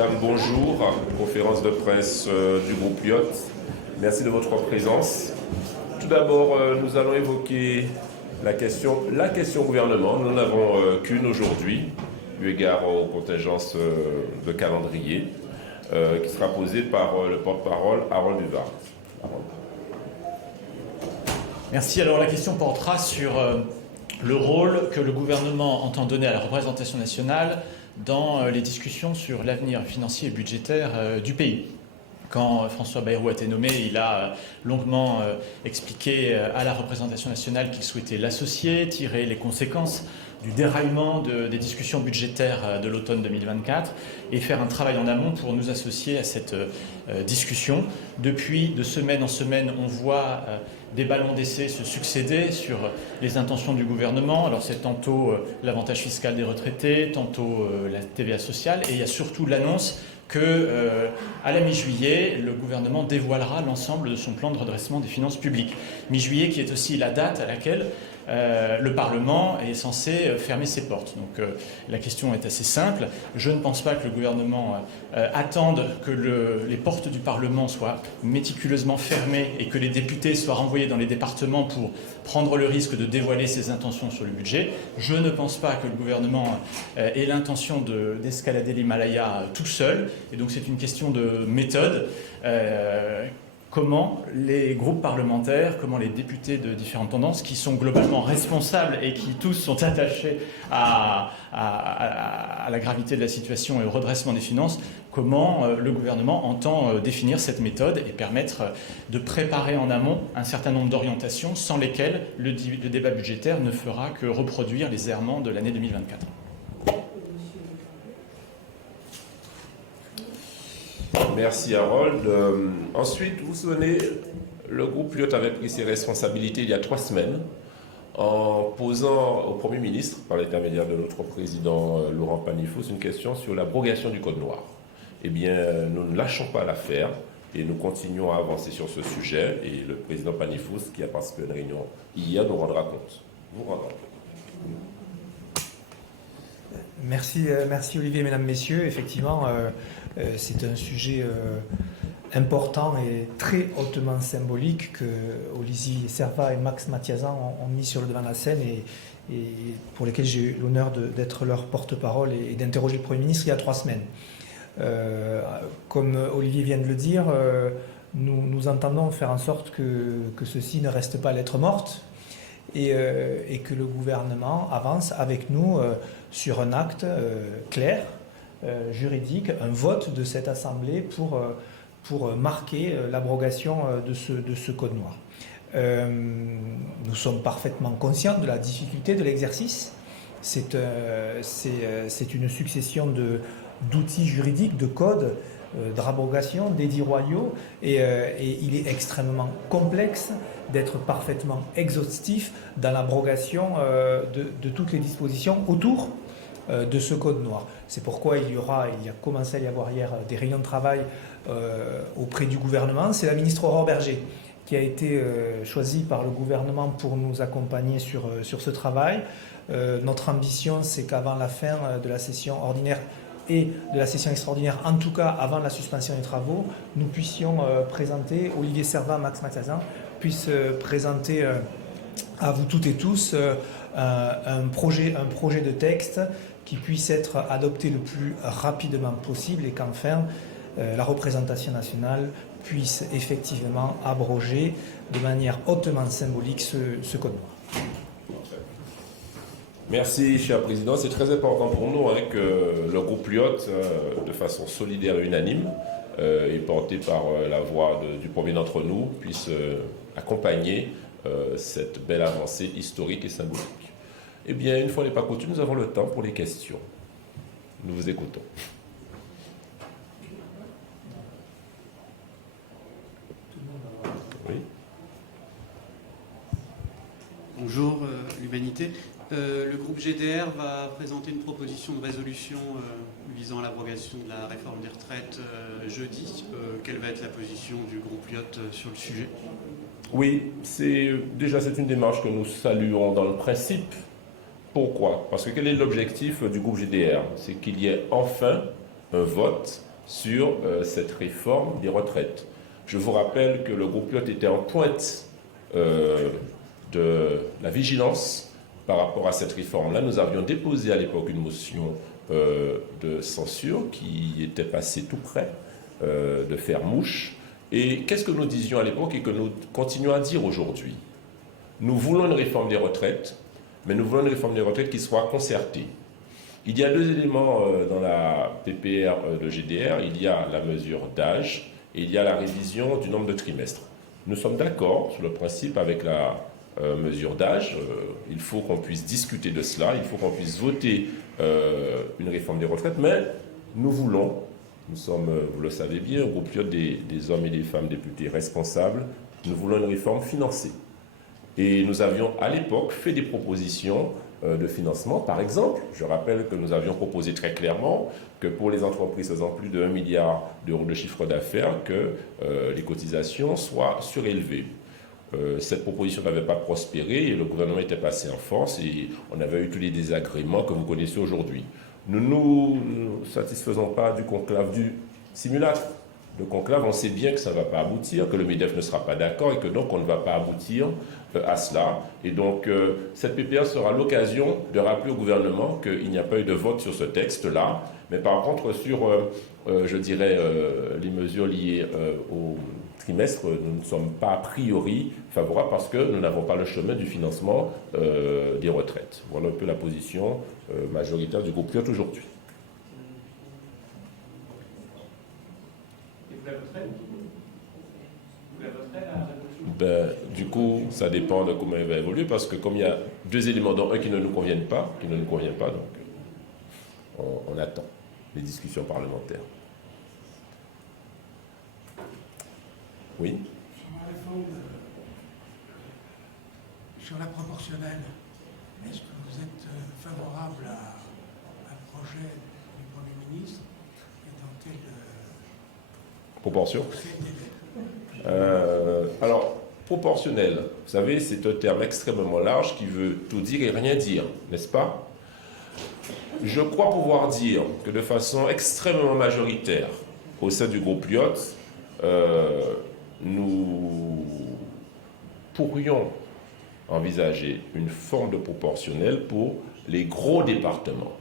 Mesdames, bonjour. Conférence de presse du groupe Lyot. Merci de votre présence. Tout d'abord, nous allons évoquer la question gouvernement. Nous n'en avons qu'une aujourd'hui, eu égard aux contingences de calendrier, qui sera posée par le porte-parole Harold Duval. Merci. Alors la question portera sur le rôle que le gouvernement entend donner à la représentation nationale dans les discussions sur l'avenir financier et budgétaire du pays. Quand François Bayrou a été nommé, il a longuement expliqué à la représentation nationale qu'il souhaitait l'associer, tirer les conséquences du déraillement des discussions budgétaires de l'automne 2024 et faire un travail en amont pour nous associer à cette discussion. Depuis, de semaine en semaine, on voit des ballons d'essai se succéder sur les intentions du gouvernement. Alors c'est tantôt l'avantage fiscal des retraités, tantôt la TVA sociale, et il y a surtout l'annonce qu'à la mi-juillet, le gouvernement dévoilera l'ensemble de son plan de redressement des finances publiques. Mi-juillet qui est aussi la date à laquelle le Parlement est censé fermer ses portes. Donc la question est assez simple. Je ne pense pas que le gouvernement attende que les portes du Parlement soient méticuleusement fermées et que les députés soient renvoyés dans les départements pour prendre le risque de dévoiler ses intentions sur le budget. Je ne pense pas que le gouvernement ait l'intention d'escalader l'Himalaya tout seul. Et donc c'est une question de méthode. Comment les groupes parlementaires, comment les députés de différentes tendances, qui sont globalement responsables et qui tous sont attachés à la gravité de la situation et au redressement des finances, comment le gouvernement entend définir cette méthode et permettre de préparer en amont un certain nombre d'orientations sans lesquelles le débat budgétaire ne fera que reproduire les errements de l'année 2024. Merci Harold. Ensuite, vous vous souvenez, le groupe Lyot avait pris ses responsabilités il y a 3 semaines en posant au Premier ministre, par l'intermédiaire de notre président Laurent Panifous, une question sur l'abrogation du Code noir. Eh bien, nous ne lâchons pas l'affaire et nous continuons à avancer sur ce sujet. Et le président Panifous, qui a participé à une réunion hier, nous rendra compte. Vous rendra compte. Merci Olivier, mesdames, messieurs. Effectivement, c'est un sujet important et très hautement symbolique que Olivier Serva et Max Mathiasan ont mis sur le devant de la scène et pour lesquels j'ai eu l'honneur d'être leur porte-parole et d'interroger le Premier ministre il y a 3 semaines. Comme Olivier vient de le dire, nous entendons faire en sorte que ceci ne reste pas lettre morte et que le gouvernement avance avec nous sur un acte clair, juridique, un vote de cette Assemblée pour marquer l'abrogation de ce Code noir. Nous sommes parfaitement conscients de la difficulté de l'exercice. C'est une succession d'outils juridiques, de codes, d'abrogation, d'édits royaux, et il est extrêmement complexe d'être parfaitement exhaustif dans l'abrogation de toutes les dispositions autour de ce Code noir. C'est pourquoi il a commencé à y avoir hier des réunions de travail auprès du gouvernement. C'est la ministre Aurore Berger qui a été choisie par le gouvernement pour nous accompagner sur ce travail. Notre ambition, c'est qu'avant la fin de la session ordinaire et de la session extraordinaire, en tout cas avant la suspension des travaux, nous puissions présenter, Olivier Serva, Max Mathiasan, puissent présenter à vous toutes et tous un projet de texte qui puisse être adopté le plus rapidement possible et qu'enfin la représentation nationale puisse effectivement abroger de manière hautement symbolique ce Code noir. Merci, cher Président. C'est très important pour nous que le groupe Lyot, de façon solidaire et unanime, et porté par la voix du premier d'entre nous, puisse accompagner cette belle avancée historique et symbolique. Eh bien, une fois n'est pas coutume, nous avons le temps pour les questions. Nous vous écoutons. Oui. Bonjour, l'Humanité. Le groupe GDR va présenter une proposition de résolution visant à l'abrogation de la réforme des retraites jeudi. Quelle va être la position du groupe Lyot sur le sujet? Oui, c'est une démarche que nous saluons dans le principe. Pourquoi? Parce que quel est l'objectif du groupe GDR? C'est qu'il y ait enfin un vote sur cette réforme des retraites. Je vous rappelle que le groupe Lyot était en pointe de la vigilance par rapport à cette réforme-là. Nous avions déposé à l'époque une motion de censure qui était passée tout près de faire mouche. Et qu'est-ce que nous disions à l'époque et que nous continuons à dire aujourd'hui? Nous voulons une réforme des retraites, mais nous voulons une réforme des retraites qui soit concertée. Il y a deux éléments dans la PPR de GDR. Il y a la mesure d'âge et il y a la révision du nombre de trimestres. Nous sommes d'accord sur le principe avec la mesure d'âge. Il faut qu'on puisse discuter de cela, il faut qu'on puisse voter une réforme des retraites, mais nous voulons, nous sommes, vous le savez bien, un groupe Lyot des hommes et des femmes députés responsables, nous voulons une réforme financée. Et nous avions à l'époque fait des propositions de financement. Par exemple, je rappelle que nous avions proposé très clairement que pour les entreprises faisant plus de 1 milliard d'euros de chiffre d'affaires, que les cotisations soient surélevées. Cette proposition n'avait pas prospéré et le gouvernement était passé en force et on avait eu tous les désagréments que vous connaissez aujourd'hui. Nous ne nous satisfaisons pas du conclave du simulacre. Le conclave, on sait bien que ça ne va pas aboutir, que le MEDEF ne sera pas d'accord et que donc on ne va pas aboutir à cela. Et donc cette PPR sera l'occasion de rappeler au gouvernement qu'il n'y a pas eu de vote sur ce texte-là. Mais par contre, sur, je dirais, les mesures liées au trimestre, nous ne sommes pas a priori favorables parce que nous n'avons pas le chemin du financement des retraites. Voilà un peu la position majoritaire du groupe Lyot aujourd'hui. Du coup, ça dépend de comment il va évoluer, parce que comme il y a deux éléments, dont un qui ne nous conviennent pas, donc on attend les discussions parlementaires. Oui. Sur la proportionnelle, est-ce que vous êtes favorable à un projet du Premier ministre et dans quelle proportion? Alors, proportionnel, vous savez, c'est un terme extrêmement large qui veut tout dire et rien dire, n'est-ce pas? Je crois pouvoir dire que de façon extrêmement majoritaire, au sein du groupe Lyot, nous pourrions envisager une forme de proportionnel pour les gros départements.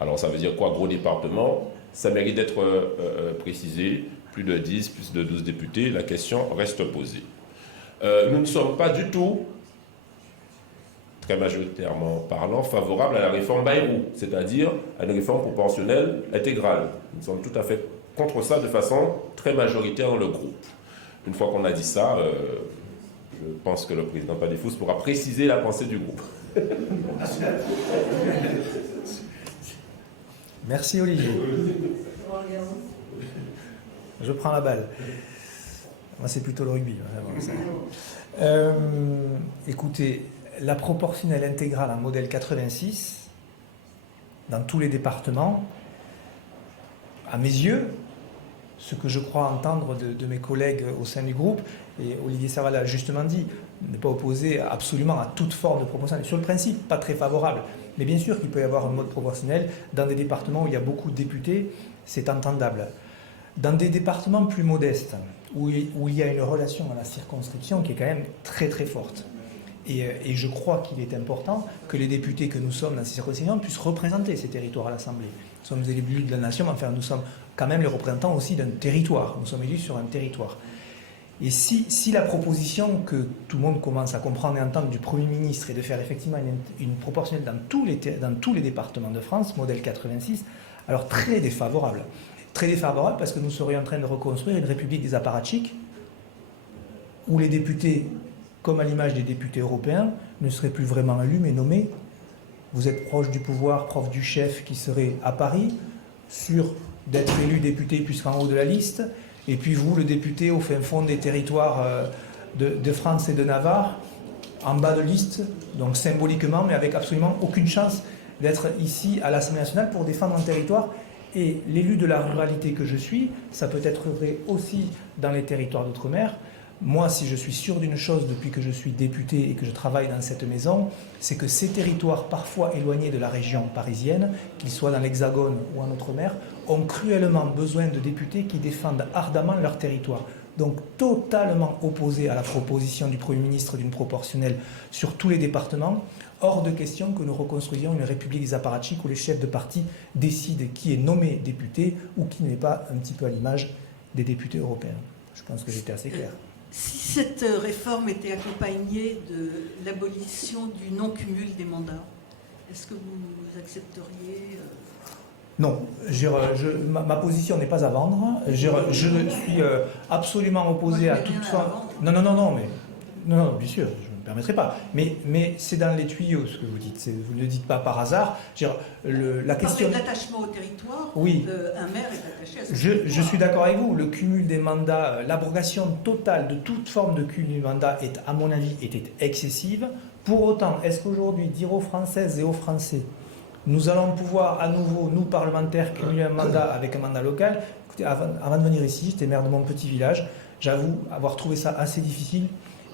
Alors, ça veut dire quoi, gros départements? Ça mérite d'être précisé. Plus de 10, plus de 12 députés, la question reste posée. Nous ne sommes pas du tout, très majoritairement parlant, favorables à la réforme Bayrou, c'est-à-dire à une réforme proportionnelle intégrale. Nous sommes tout à fait contre ça de façon très majoritaire dans le groupe. Une fois qu'on a dit ça, je pense que le président Padefous pourra préciser la pensée du groupe. Merci Olivier. Je prends la balle. Moi, c'est plutôt le rugby. Écoutez, la proportionnelle intégrale en modèle 86, dans tous les départements, à mes yeux, ce que je crois entendre de mes collègues au sein du groupe, et Olivier Serval l'a justement dit, n'est pas opposé absolument à toute forme de proportionnelle. Sur le principe, pas très favorable. Mais bien sûr qu'il peut y avoir un mode proportionnel dans des départements où il y a beaucoup de députés, c'est entendable. Dans des départements plus modestes, où il y a une relation à la circonscription qui est quand même très très forte, et je crois qu'il est important que les députés que nous sommes dans ces circonscriptions puissent représenter ces territoires à l'Assemblée. Nous sommes élus de la nation, mais enfin nous sommes quand même les représentants aussi d'un territoire. Nous sommes élus sur un territoire. Et si la proposition que tout le monde commence à comprendre et entendre du Premier ministre est de faire effectivement une proportionnelle dans tous les départements de France, modèle 86, alors très défavorable. Très défavorable parce que nous serions en train de reconstruire une république des apparatchiks où les députés, comme à l'image des députés européens, ne seraient plus vraiment élus mais nommés. Vous êtes proche du pouvoir, proche du chef qui serait à Paris, sûr d'être élu député puisqu'en haut de la liste, et puis vous, le député au fin fond des territoires de France et de Navarre, en bas de liste, donc symboliquement, mais avec absolument aucune chance d'être ici à l'Assemblée nationale pour défendre un territoire. Et l'élu de la ruralité que je suis, ça peut être vrai aussi dans les territoires d'outre-mer. Moi, si je suis sûr d'une chose depuis que je suis député et que je travaille dans cette maison, c'est que ces territoires parfois éloignés de la région parisienne, qu'ils soient dans l'Hexagone ou en outre-mer, ont cruellement besoin de députés qui défendent ardemment leur territoire. Donc totalement opposé à la proposition du Premier ministre d'une proportionnelle sur tous les départements. Hors de question que nous reconstruisions une république des apparatchiks où les chefs de parti décident qui est nommé député ou qui n'est pas, un petit peu à l'image des députés européens. Je pense que j'étais assez clair. Si cette réforme était accompagnée de l'abolition du non-cumul des mandats, est-ce que vous accepteriez Non, ma position n'est pas à vendre. Je suis absolument opposé à toute forme. Non, bien sûr, je ne me permettrai pas. Mais c'est dans les tuyaux ce que vous dites. Vous ne le dites pas par hasard. La question. L'attachement au territoire, oui. Un maire est attaché à son territoire. Je suis d'accord avec vous. Le cumul des mandats, l'abrogation totale de toute forme de cumul des mandats, à mon avis, était excessive. Pour autant, est-ce qu'aujourd'hui, dire aux Françaises et aux Français, nous allons pouvoir à nouveau, nous parlementaires, cumuler un mandat avec un mandat local? Écoutez, avant de venir ici, j'étais maire de mon petit village. J'avoue avoir trouvé ça assez difficile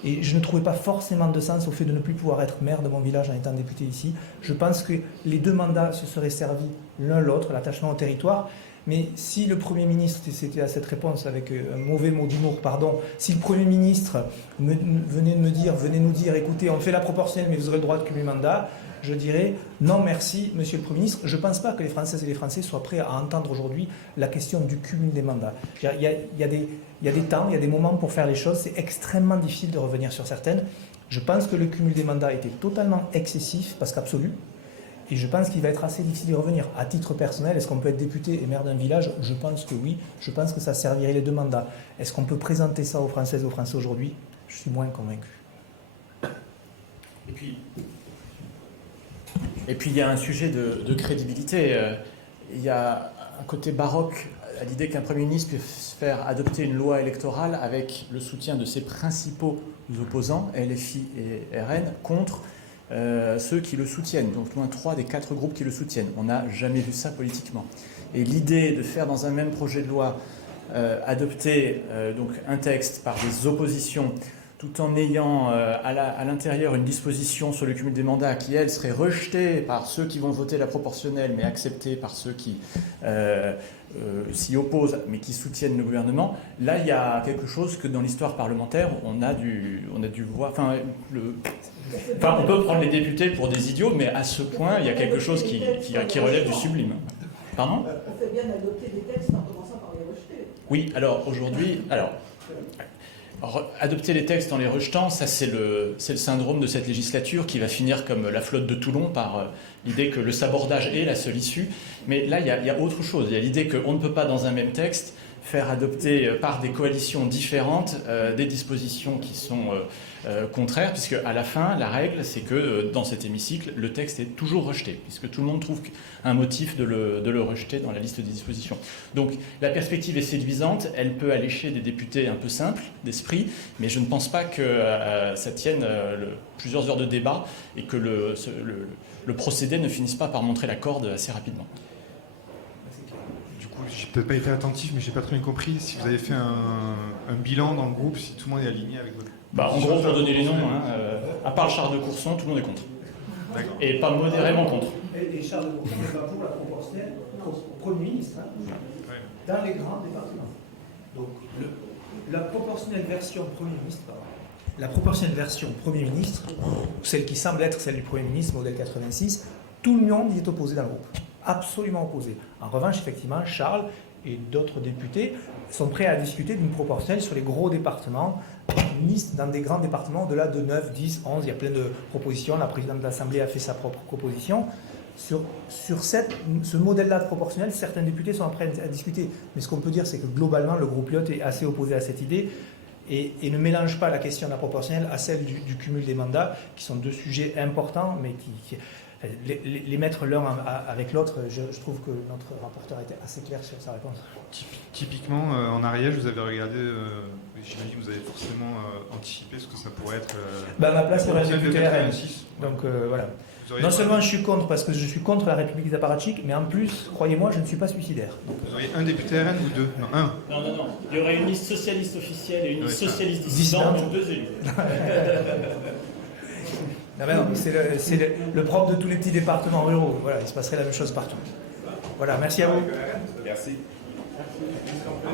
et je ne trouvais pas forcément de sens au fait de ne plus pouvoir être maire de mon village en étant député ici. Je pense que les deux mandats se seraient servis l'un l'autre, l'attachement au territoire. Mais si le Premier ministre, c'était à cette réponse avec un mauvais mot d'humour, pardon, si le Premier ministre venait nous dire, écoutez, on fait la proportionnelle, mais vous aurez le droit de cumuler mandat, je dirais non merci, Monsieur le Premier ministre. Je ne pense pas que les Françaises et les Français soient prêts à entendre aujourd'hui la question du cumul des mandats. Il y a des temps, il y a des moments pour faire les choses. C'est extrêmement difficile de revenir sur certaines. Je pense que le cumul des mandats était totalement excessif, parce qu'absolu. Et je pense qu'il va être assez difficile d'y revenir. À titre personnel, est-ce qu'on peut être député et maire d'un village? Je pense que oui. Je pense que ça servirait les deux mandats. Est-ce qu'on peut présenter ça aux Françaises et aux Français aujourd'hui? Je suis moins convaincu. Et puis il y a un sujet de crédibilité. Il y a un côté baroque à l'idée qu'un Premier ministre puisse faire adopter une loi électorale avec le soutien de ses principaux opposants, LFI et RN, contre ceux qui le soutiennent, donc moins 3 des 4 groupes qui le soutiennent. On n'a jamais vu ça politiquement. Et l'idée de faire dans un même projet de loi adopter donc un texte par des oppositions tout en ayant à l'intérieur une disposition sur le cumul des mandats qui, elle, serait rejetée par ceux qui vont voter la proportionnelle, mais acceptée par ceux qui s'y opposent, mais qui soutiennent le gouvernement, là, il y a quelque chose que dans l'histoire parlementaire, on a dû voir... Enfin, on peut prendre les députés pour des idiots, mais à ce point, il y a quelque chose qui relève du sublime. Pardon ? On fait bien adopter des textes en commençant par les rejeter. Oui, alors aujourd'hui... adopter les textes en les rejetant, ça c'est le syndrome de cette législature qui va finir comme la flotte de Toulon par l'idée que le sabordage est la seule issue. Mais là, il y a autre chose. Il y a l'idée qu'on ne peut pas, dans un même texte, faire adopter par des coalitions différentes des dispositions qui sont contraires, puisque à la fin, la règle, c'est que dans cet hémicycle, le texte est toujours rejeté, puisque tout le monde trouve un motif de le rejeter dans la liste des dispositions. Donc la perspective est séduisante, elle peut allécher des députés un peu simples d'esprit, mais je ne pense pas que ça tienne plusieurs heures de débat et que le procédé ne finisse pas par montrer la corde assez rapidement. J'ai peut-être pas été attentif, mais j'ai pas très bien compris si vous avez fait un bilan dans le groupe, si tout le monde est aligné avec votre... En gros, pour donner les noms, à part Charles de Courson, tout le monde est contre. D'accord. Et pas modérément contre. Et Charles de Courson n'est pas pour la proportionnelle au Premier ministre, dans les grands départements. Donc, la proportionnelle version Premier ministre, la proportionnelle version Premier ministre, celle qui semble être celle du Premier ministre, modèle 86, tout le monde y est opposé dans le groupe. Absolument opposé. En revanche, effectivement, Charles et d'autres députés sont prêts à discuter d'une proportionnelle sur les gros départements, dans des grands départements au-delà de 9, 10, 11. Il y a plein de propositions. La présidente de l'Assemblée a fait sa propre proposition. Sur ce modèle-là de proportionnel, certains députés sont prêts à discuter. Mais ce qu'on peut dire, c'est que globalement, le groupe Lyotte est assez opposé à cette idée et ne mélange pas la question de la proportionnelle à celle du cumul des mandats, qui sont deux sujets importants, mais qui les mettre l'un avec l'autre, je trouve que notre rapporteur était assez clair sur sa réponse. Typiquement, en Ariège, vous avez regardé, j'imagine que vous avez forcément anticipé ce que ça pourrait être... ma place serait député RN. 6. Donc voilà. Non seulement je suis contre, parce que je suis contre la République des apparatchiks, mais en plus, croyez-moi, je ne suis pas suicidaire. Vous auriez un député RN ou deux? Non, un. Non. Il y aurait une liste socialiste officielle et une liste socialiste dissidente, donc 2 élus. Non, c'est le propre de tous les petits départements ruraux. Voilà, il se passerait la même chose partout. Voilà, merci à vous. Merci. Merci.